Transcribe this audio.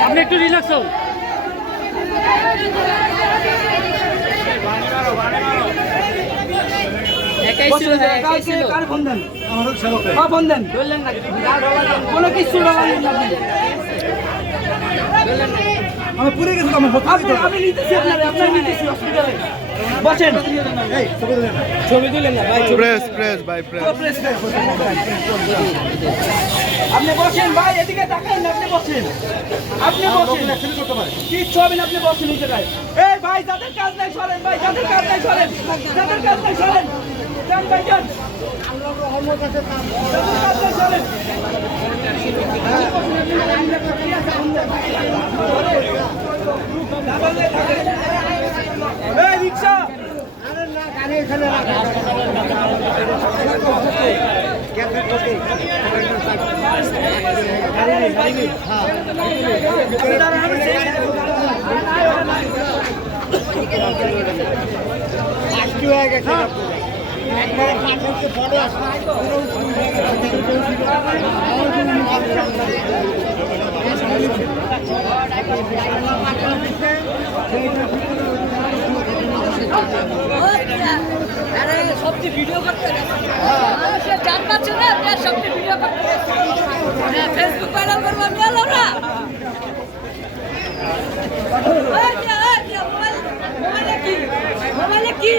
আপনি একটু রিল্যাক্স হন। আমি নিতেছি আপনার নিতেছি হসপিটালে বসেন ছবি তুলেন না ভাই প্রেস ভাই প্রেস আপনি বসেন ভাই এদিকে তাকান আপনি বসেন কিচ্ছু হবে না আপনি বসেন এই জায়গায় এই ভাই যাদের কাজ নাই সরেন ভাই যাদের কাজ নাই সরেন যান ভাই যান এই রিকশা अरे सबकी वीडियो करते हैं जान पाচ্ছ না मैं सबकी वीडियो करते हैं फेसबुक वायरल करवा मिला ना मोबाइल की